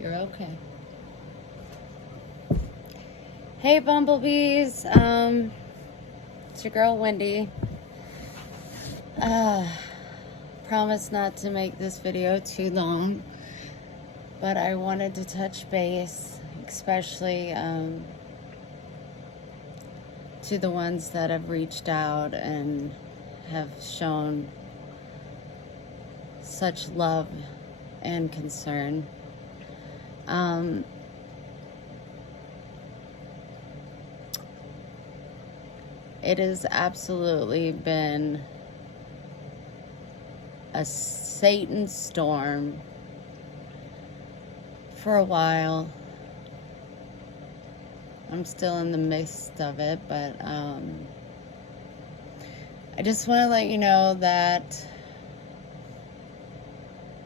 You're okay. Hey, bumblebees. It's your girl, Wendy. Promise not to make this video too long, but I wanted to touch base, especially to the ones that have reached out and have shown such love and concern. It has absolutely been a Satan storm for a while. I'm still in the midst of it, but I just want to let you know that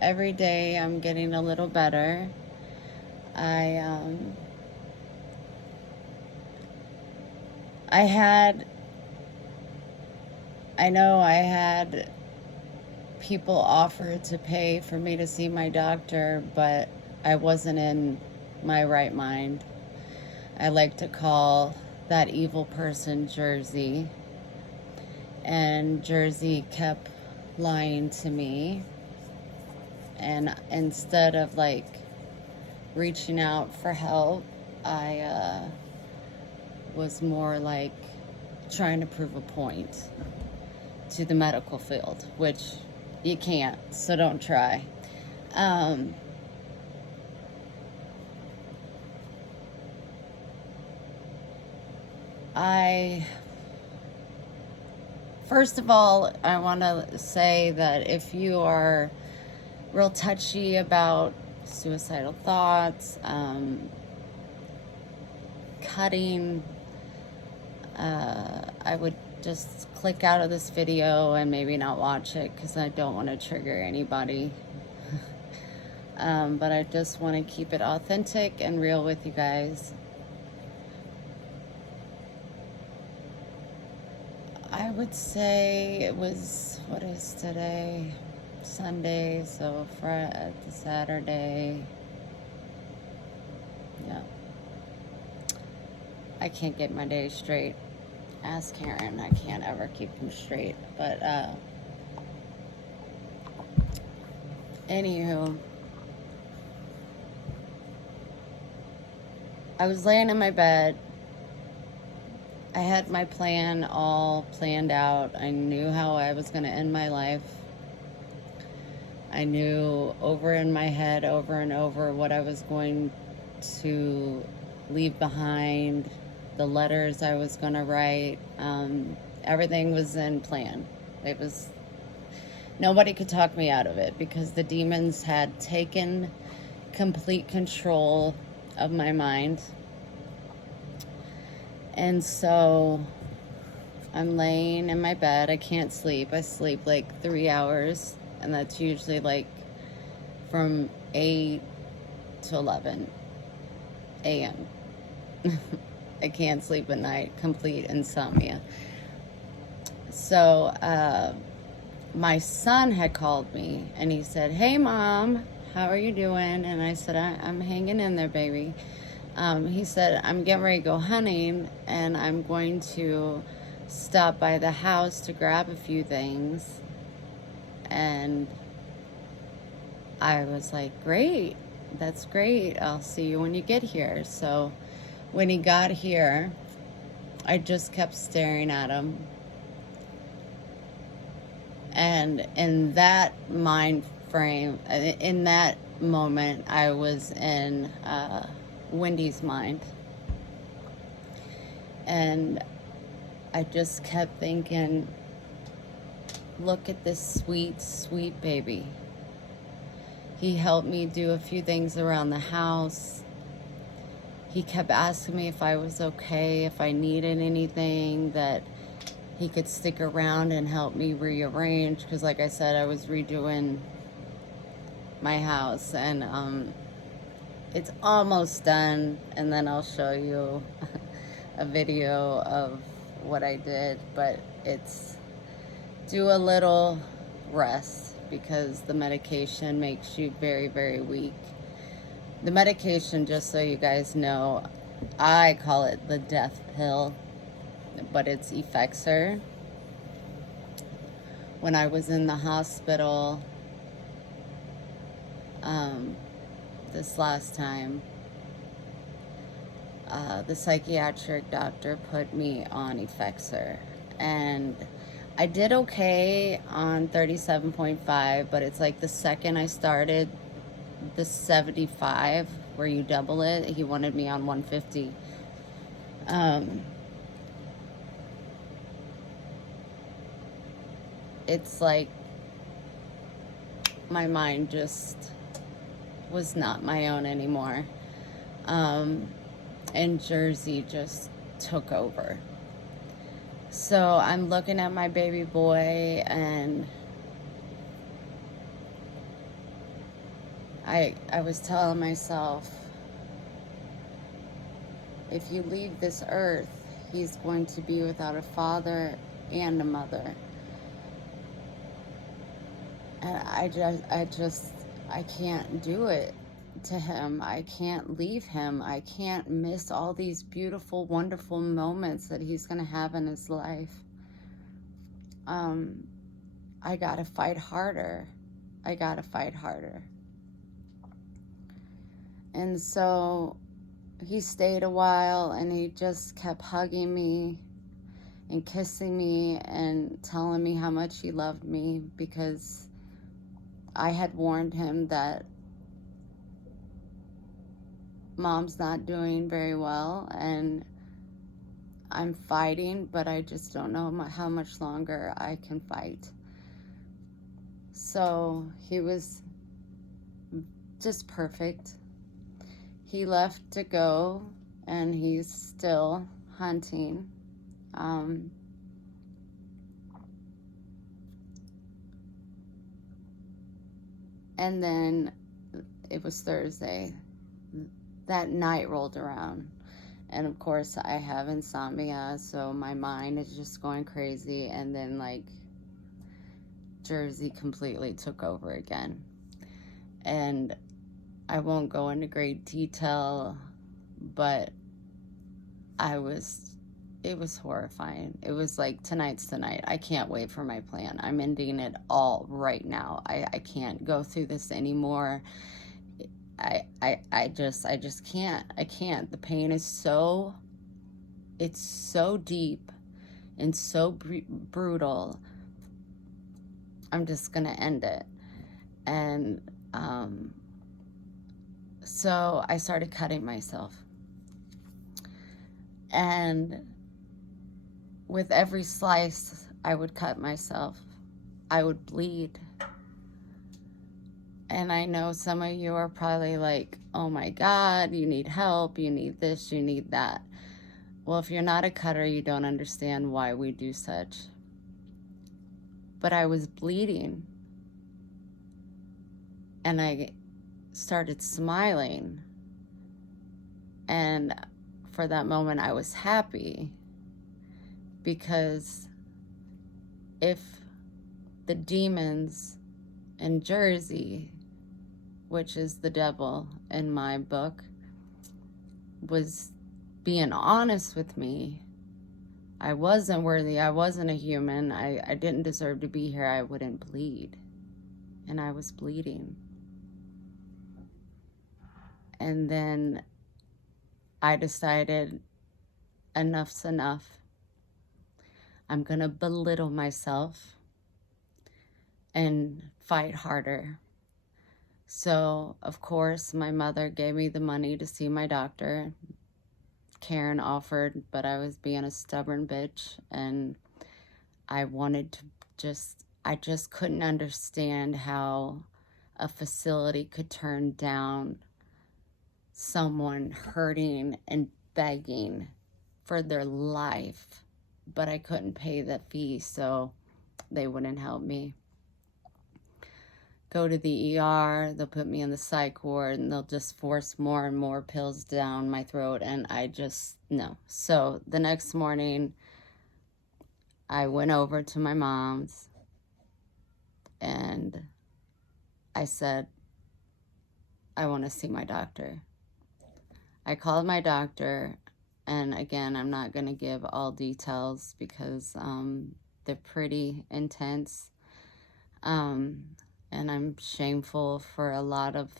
every day I'm getting a little better. I know I had people offer to pay for me to see my doctor, but I wasn't in my right mind. I like to call that evil person Jersey, and Jersey kept lying to me, and instead of like reaching out for help, I was more like trying to prove a point to the medical field, which you can't, so don't try. First of all, I want to say that if you are real touchy about suicidal thoughts, cutting, I would just click out of this video and maybe not watch it, because I don't want to trigger anybody. But I just want to keep it authentic and real with you guys. I would say it was, what is today? Sunday, so Friday, Saturday. Yeah. I can't get my day straight. Ask Karen, I can't ever keep them straight. But, anywho, I was laying in my bed. I had my plan all planned out. I knew how I was going to end my life. I knew over in my head, over and over, what I was going to leave behind, the letters I was going to write. Everything was in plan. It was, nobody could talk me out of it, because the demons had taken complete control of my mind. And so I'm laying in my bed. I can't sleep. I sleep like 3 hours, and that's usually like from 8 to 11 a.m. I can't sleep at night, complete insomnia. So my son had called me, and he said, "Hey, Mom, how are you doing?" And I said, I'm hanging in there, baby. He said, "I'm getting ready to go hunting, and I'm going to stop by the house to grab a few things." And I was like, "Great, that's great. I'll see you when you get here." So when he got here, I just kept staring at him. And in that mind frame, in that moment, I was in Wendy's mind. And I just kept thinking, look at this sweet, sweet baby. He helped me do a few things around the house. He kept asking me if I was okay, if I needed anything, that he could stick around and help me rearrange, because like I said, I was redoing my house, and it's almost done, and then I'll show you a video of what I did. But it's do a little rest, because the medication makes you very, very weak. The medication, just so you guys know, I call it the death pill, but it's Effexor. When I was in the hospital this last time, the psychiatric doctor put me on Effexor, and I did okay on 37.5, but it's like the second I started the 75, where you double it, he wanted me on 150. It's like my mind just was not my own anymore. And Jersey just took over. So I'm looking at my baby boy, and I was telling myself, if you leave this earth, he's going to be without a father and a mother. And I can't do it to him. I can't leave him. I can't miss all these beautiful, wonderful moments that he's going to have in his life. I got to fight harder. I got to fight harder. And so he stayed a while, and he just kept hugging me and kissing me and telling me how much he loved me, because I had warned him that Mom's not doing very well, and I'm fighting, but I just don't know how much longer I can fight. So he was just perfect. He left to go, and he's still hunting. And then it was Thursday. That night rolled around. And of course, I have insomnia, so my mind is just going crazy. And then, like, Jersey completely took over again. And I won't go into great detail, but it was horrifying. It was like, tonight's the night. I can't wait for my plan. I'm ending it all right now. I can't go through this anymore. I just can't. I can't. The pain is it's so deep and so brutal. I'm just gonna end it. And so I started cutting myself. And with every slice I would cut myself, I would bleed. And I know some of you are probably like, oh my God, you need help, you need this, you need that. Well, if you're not a cutter, you don't understand why we do such. But I was bleeding, and I started smiling. And for that moment, I was happy, because if the demons in Jersey, which is the devil in my book, was being honest with me, I wasn't worthy, I wasn't a human, I didn't deserve to be here, I wouldn't bleed. And I was bleeding. And then I decided, enough's enough. I'm gonna belittle myself and fight harder. So, of course, my mother gave me the money to see my doctor. Karen offered, but I was being a stubborn bitch, and I wanted to I just couldn't understand how a facility could turn down someone hurting and begging for their life, but I couldn't pay the fee, so they wouldn't help me. Go to the ER, they'll put me in the psych ward, and they'll just force more and more pills down my throat, and I just, no. So the next morning, I went over to my mom's, and I said, I want to see my doctor. I called my doctor, and again, I'm not going to give all details because they're pretty intense. And I'm shameful for a lot of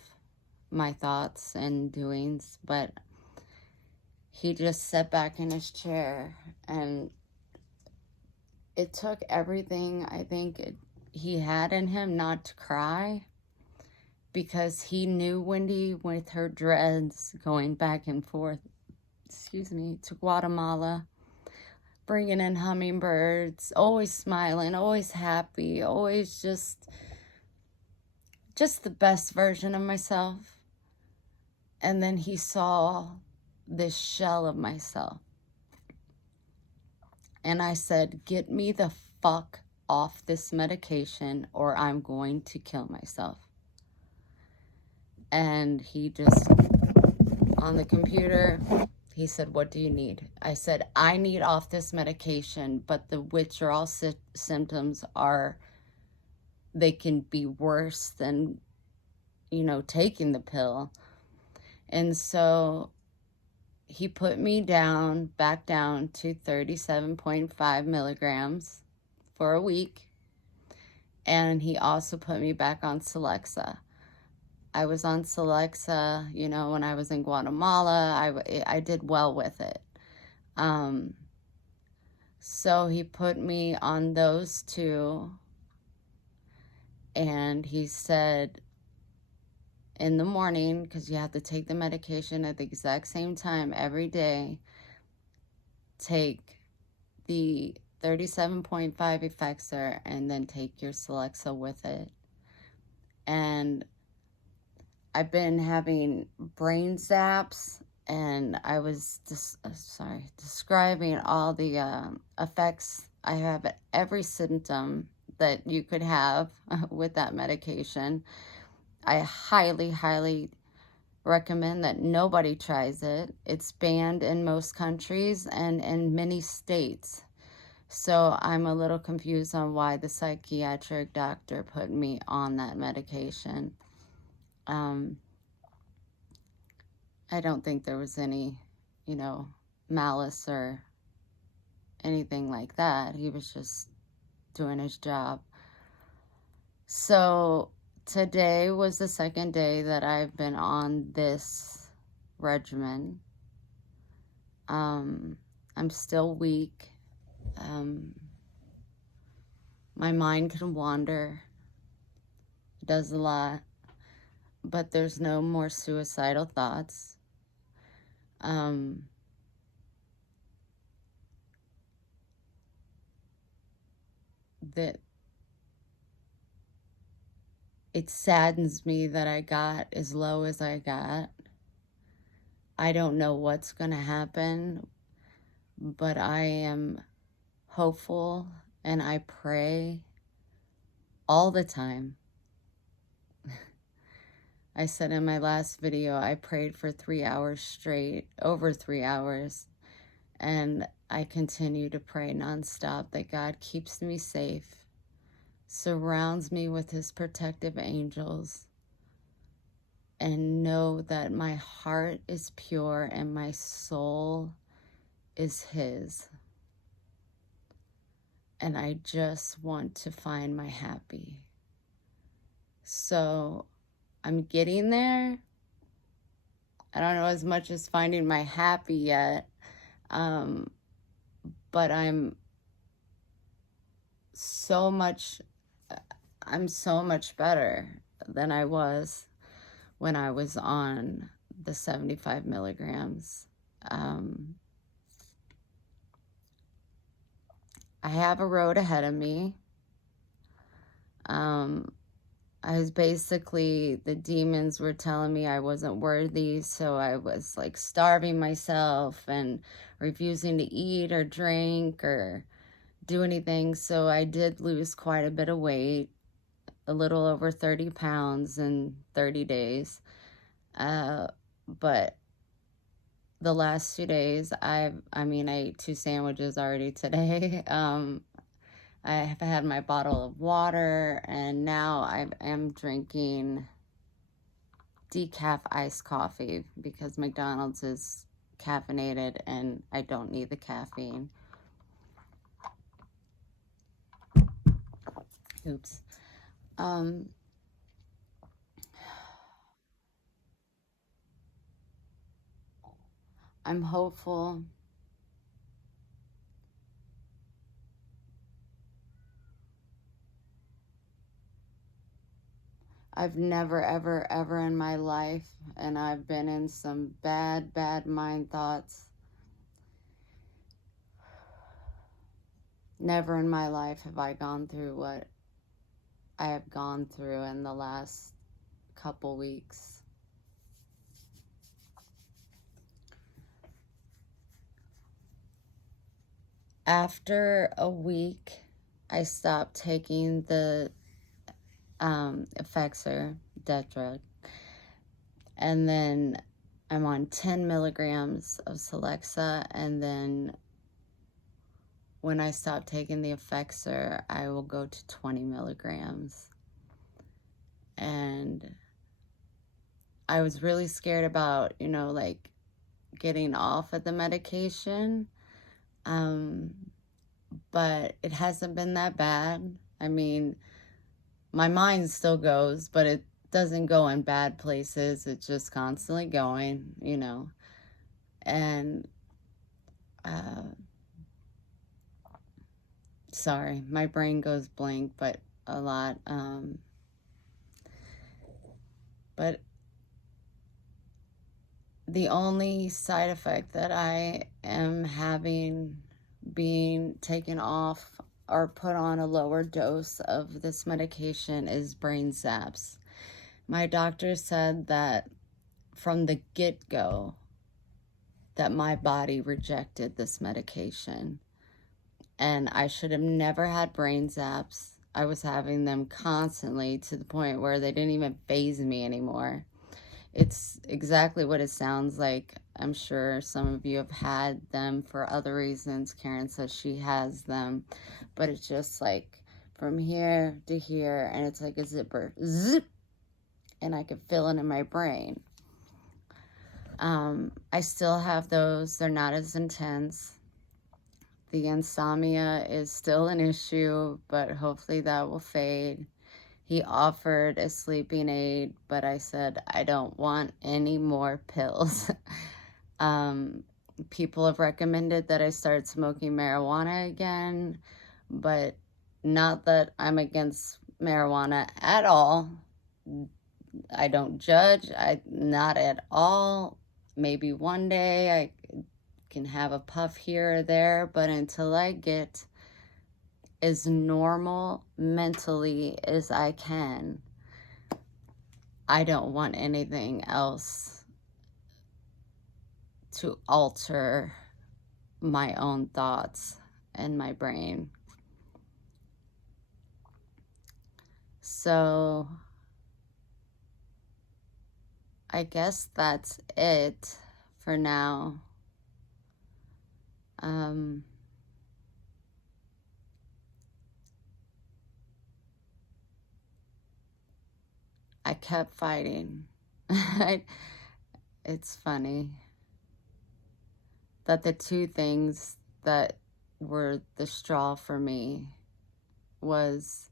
my thoughts and doings, but he just sat back in his chair, and it took everything I think he had in him not to cry, because he knew Wendy with her dreads going back and forth, to Guatemala, bringing in hummingbirds, always smiling, always happy, always just the best version of myself. And then he saw this shell of myself. And I said, get me the fuck off this medication or I'm going to kill myself. And he just, on the computer, he said, what do you need? I said, I need off this medication, but the withdrawal symptoms are, they can be worse than, taking the pill. And so he put me back down to 37.5 milligrams for a week. And he also put me back on Celexa. I was on Celexa, when I was in Guatemala. I did well with it. So he put me on those two. And he said, in the morning, because you have to take the medication at the exact same time every day, take the 37.5 Effexor and then take your Celexa with it. And I've been having brain zaps, and I was describing all the effects. I have every symptom that you could have with that medication. I highly, highly recommend that nobody tries it. It's banned in most countries and in many states. So I'm a little confused on why the psychiatric doctor put me on that medication. I don't think there was any, malice or anything like that. He was just doing his job. So today was the second day that I've been on this regimen. I'm still weak. My mind can wander. It does a lot. But there's no more suicidal thoughts. That it saddens me that I got as low as I got. I don't know what's going to happen, but I am hopeful and I pray all the time. I said in my last video, I prayed for 3 hours straight, over 3 hours, and I continue to pray nonstop that God keeps me safe, surrounds me with his protective angels, and know that my heart is pure and my soul is his. And I just want to find my happy. So I'm getting there. I don't know as much as finding my happy yet, but I'm so much better than I was when I was on the 75 milligrams. I have a road ahead of me. I was basically, the demons were telling me I wasn't worthy, so I was like starving myself and refusing to eat or drink or do anything. So I did lose quite a bit of weight, a little over 30 pounds in 30 days. But the last 2 days, I ate 2 sandwiches already today. I have had my bottle of water, and now I am drinking decaf iced coffee because McDonald's is caffeinated and I don't need the caffeine. Oops. I'm hopeful. I've never, ever, ever in my life, and I've been in some bad, bad mind thoughts. Never in my life have I gone through what I have gone through in the last couple weeks. After a week, I stopped taking the Effexor, that drug, and then I'm on 10 milligrams of Celexa, and then when I stop taking the Effexor, I will go to 20 milligrams. And I was really scared about, you know, like getting off of the medication. But it hasn't been that bad. I mean, my mind still goes, but it doesn't go in bad places. It's just constantly going, you know. And sorry, my brain goes blank, but a lot. But the only side effect that I am having being taken off or put on a lower dose of this medication is brain zaps. My doctor said that from the get-go that my body rejected this medication and I should have never had brain zaps. I was having them constantly to the point where they didn't even faze me anymore. It's exactly what it sounds like. I'm sure some of you have had them for other reasons. Karen says she has them, but it's just like from here to here, and it's like a zipper, zip, and I can feel it in my brain. I still have those. They're not as intense. The insomnia is still an issue, but hopefully that will fade. He offered a sleeping aid, but I said, I don't want any more pills. People have recommended that I start smoking marijuana again, but not that I'm against marijuana at all. I don't judge. Not at all. Maybe one day I can have a puff here or there, but until I get as normal mentally as I can, I don't want anything else to alter my own thoughts and my brain. So I guess that's it for now. I kept fighting. It's funny that the two things that were the straw for me was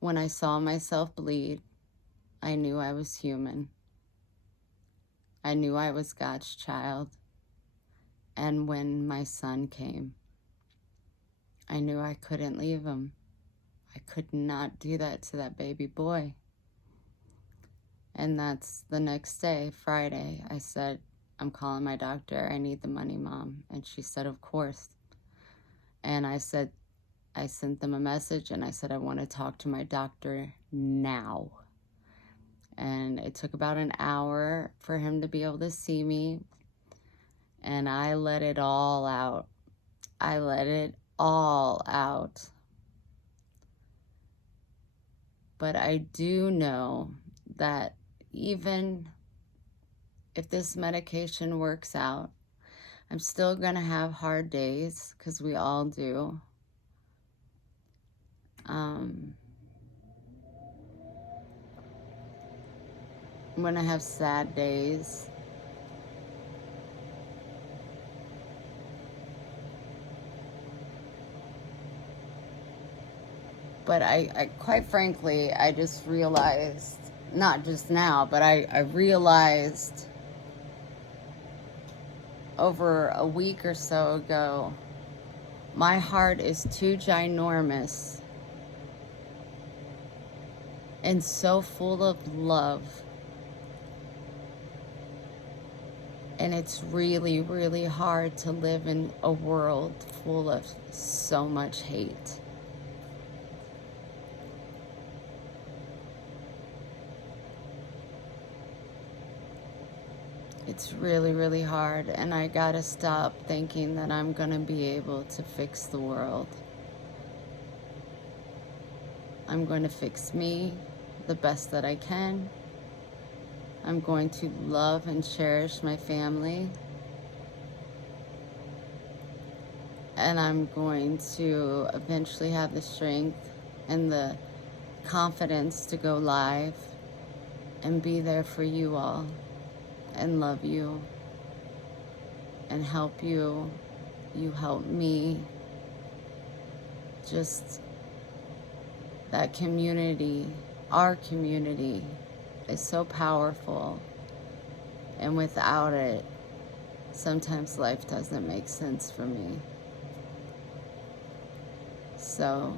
when I saw myself bleed, I knew I was human. I knew I was God's child. And when my son came, I knew I couldn't leave him. I could not do that to that baby boy. And that's the next day, Friday, I said, I'm calling my doctor. I need the money, Mom. And she said, of course. And I said, I sent them a message and I said, I want to talk to my doctor now. And it took about an hour for him to be able to see me. And I let it all out. I let it all out. But I do know that even if this medication works out, I'm still going to have hard days because we all do. I'm gonna have sad days. But I quite frankly, I just realized, not just now, but I realized over a week or so ago, my heart is too ginormous and so full of love. And it's really, really hard to live in a world full of so much hate. It's really, really hard, and I gotta stop thinking that I'm gonna be able to fix the world. I'm going to fix me the best that I can. I'm going to love and cherish my family. And I'm going to eventually have the strength and the confidence to go live and be there for you all and love you and help you. You help me. Just that community, our community, is so powerful. And without it, sometimes life doesn't make sense for me. So,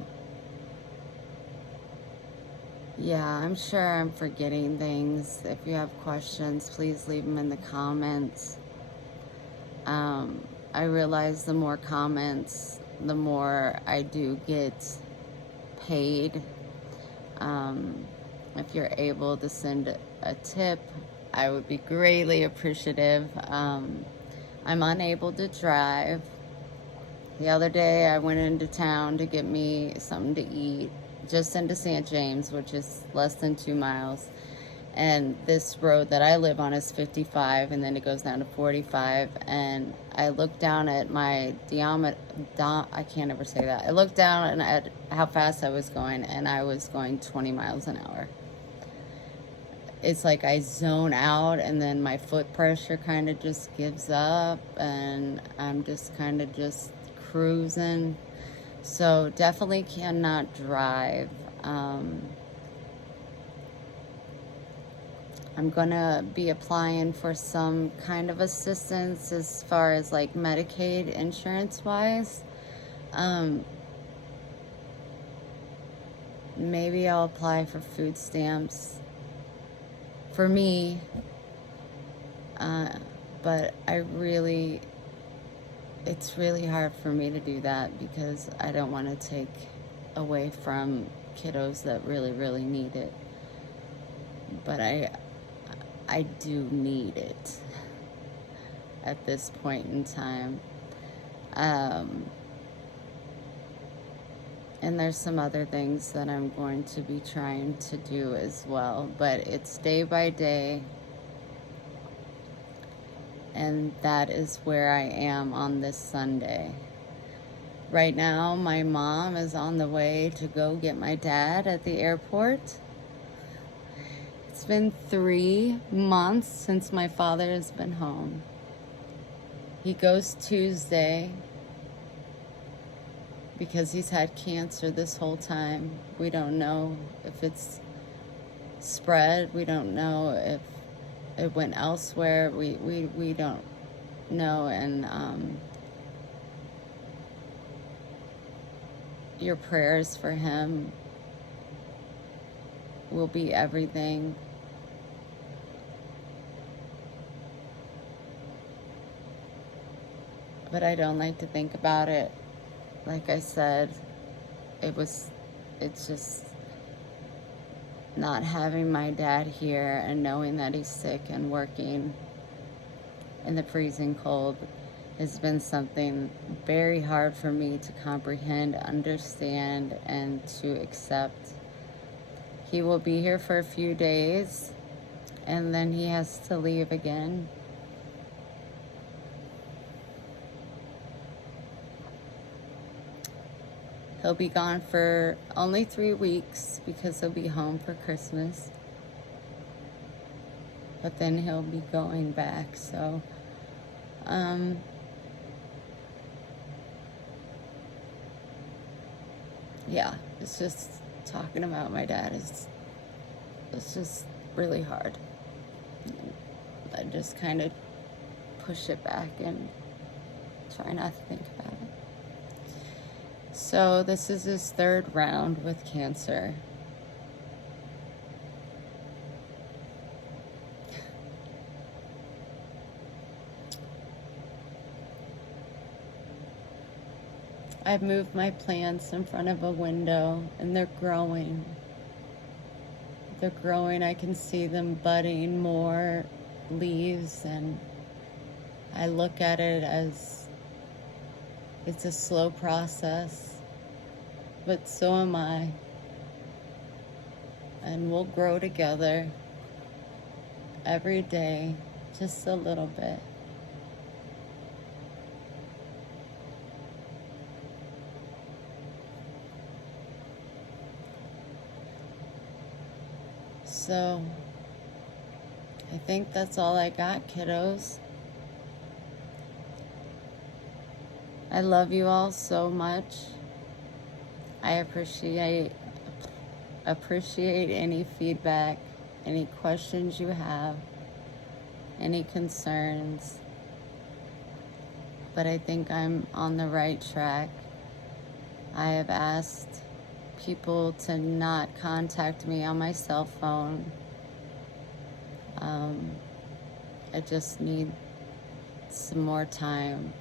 yeah, I'm sure I'm forgetting things. If you have questions, please leave them in the comments. I realize the more comments, the more I do get paid. If you're able to send a tip, I would be greatly appreciative. I'm unable to drive. The other day I went into town to get me something to eat, just into St. James, which is less than 2 miles. And this road that I live on is 55, and then it goes down to 45. And I looked down at my I can't ever say that. I looked down at how fast I was going, and I was going 20 miles an hour. It's like I zone out, and then my foot pressure kind of just gives up, and I'm just kind of just cruising. So definitely cannot drive. I'm gonna be applying for some kind of assistance as far as like Medicaid insurance wise. Maybe I'll apply for food stamps for me, but it's really hard for me to do that because I don't want to take away from kiddos that really, really need it. But I do need it at this point in time. And there's some other things that I'm going to be trying to do as well, but it's day by day. And that is where I am on this Sunday. Right now, my mom is on the way to go get my dad at the airport. It's been 3 months since my father has been home. He goes Tuesday because he's had cancer this whole time. We don't know if it's spread. We don't know if it went elsewhere. We don't know. And your prayers for him will be everything. But I don't like to think about it. Like I said, it's just not having my dad here and knowing that he's sick and working in the freezing cold has been something very hard for me to comprehend, understand, and to accept. He will be here for a few days, and then he has to leave again. He'll be gone for only 3 weeks because he'll be home for Christmas. but then he'll be going back. So, yeah, it's just talking about my dad it's just really hard. I just kind of push it back and try not to think about it. So this is his third round with cancer. I've moved my plants in front of a window and they're growing. They're growing. I can see them budding more leaves, and I look at it as it's a slow process, but so am I. And we'll grow together every day, just a little bit. So, I think that's all I got, kiddos. I love you all so much. I appreciate any feedback, any questions you have, any concerns. But I think I'm on the right track. I have asked people to not contact me on my cell phone. I just need some more time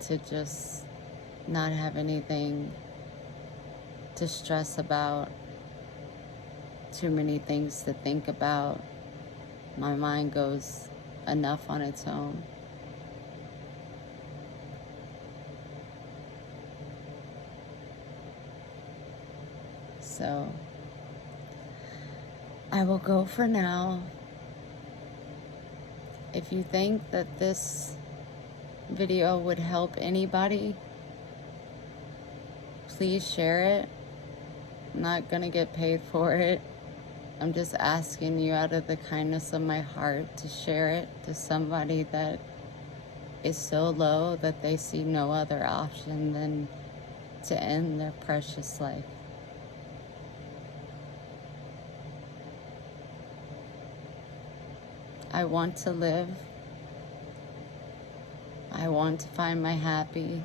to just not have anything to stress about, too many things to think about. My mind goes enough on its own. So I will go for now. If you think that this video would help anybody, please share it. I'm not gonna get paid for it. I'm just asking you out of the kindness of my heart to share it to somebody that is so low that they see no other option than to end their precious life. I want to live. I want to find my happy.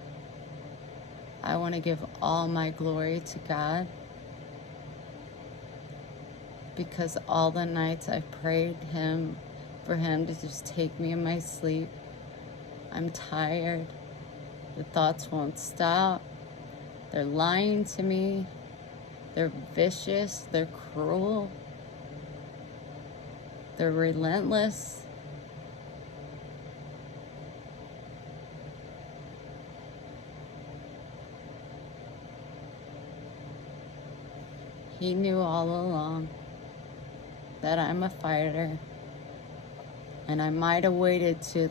I want to give all my glory to God, because all the nights I prayed for him to just take me in my sleep. I'm tired. The thoughts won't stop. They're lying to me. They're vicious. They're cruel. They're relentless. He knew all along that I'm a fighter, and I might have waited to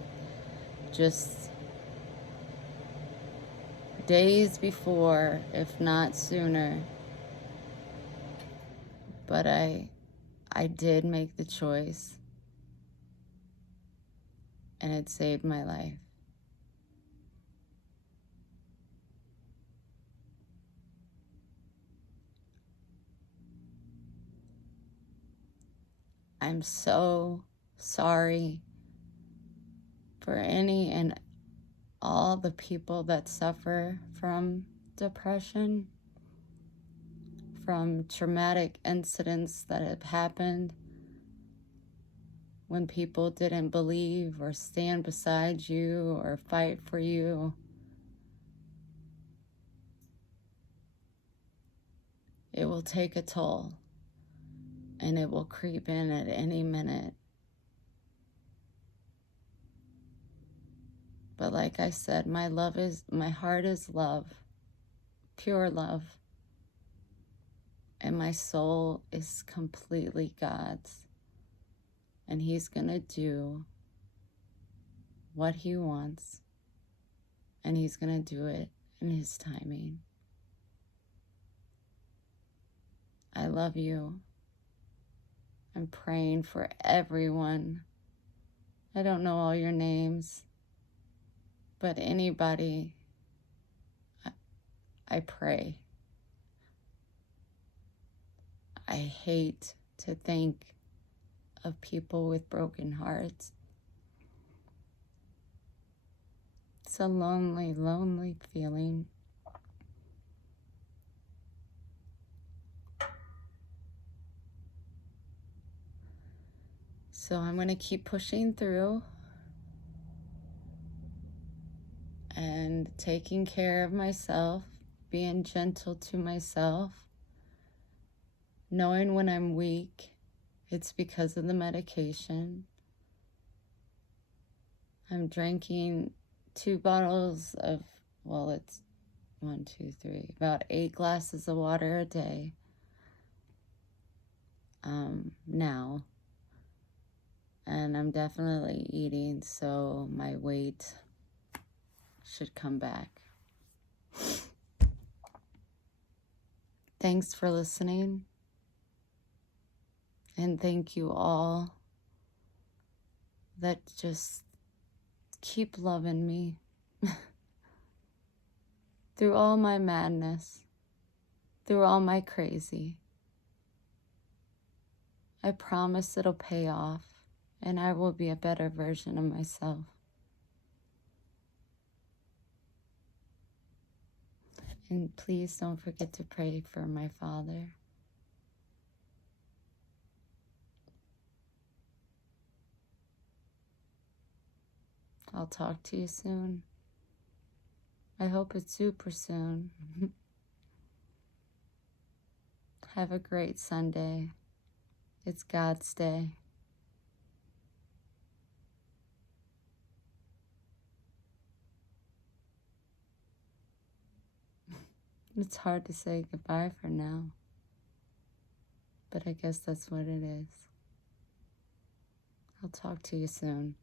just days before, if not sooner, but I did make the choice, and it saved my life. I'm so sorry for any and all the people that suffer from depression, from traumatic incidents that have happened when people didn't believe or stand beside you or fight for you. It will take a toll, and it will creep in at any minute. But like I said, my heart is love, pure love. And my soul is completely God's. And he's gonna do what he wants. And he's gonna do it in his timing. I love you. I'm praying for everyone. I don't know all your names, but anybody, I pray. I hate to think of people with broken hearts. It's a lonely, lonely feeling. So I'm going to keep pushing through and taking care of myself, being gentle to myself, knowing when I'm weak, it's because of the medication. I'm drinking 2 bottles of, well, it's 1, 2, 3, about 8 glasses of water a day now. And I'm definitely eating, so my weight should come back. Thanks for listening. And thank you all that just keep loving me through all my madness, through all my crazy. I promise it'll pay off, and I will be a better version of myself. And please don't forget to pray for my father. I'll talk to you soon. I hope it's super soon. Have a great Sunday. It's God's day. It's hard to say goodbye for now, but I guess that's what it is. I'll talk to you soon.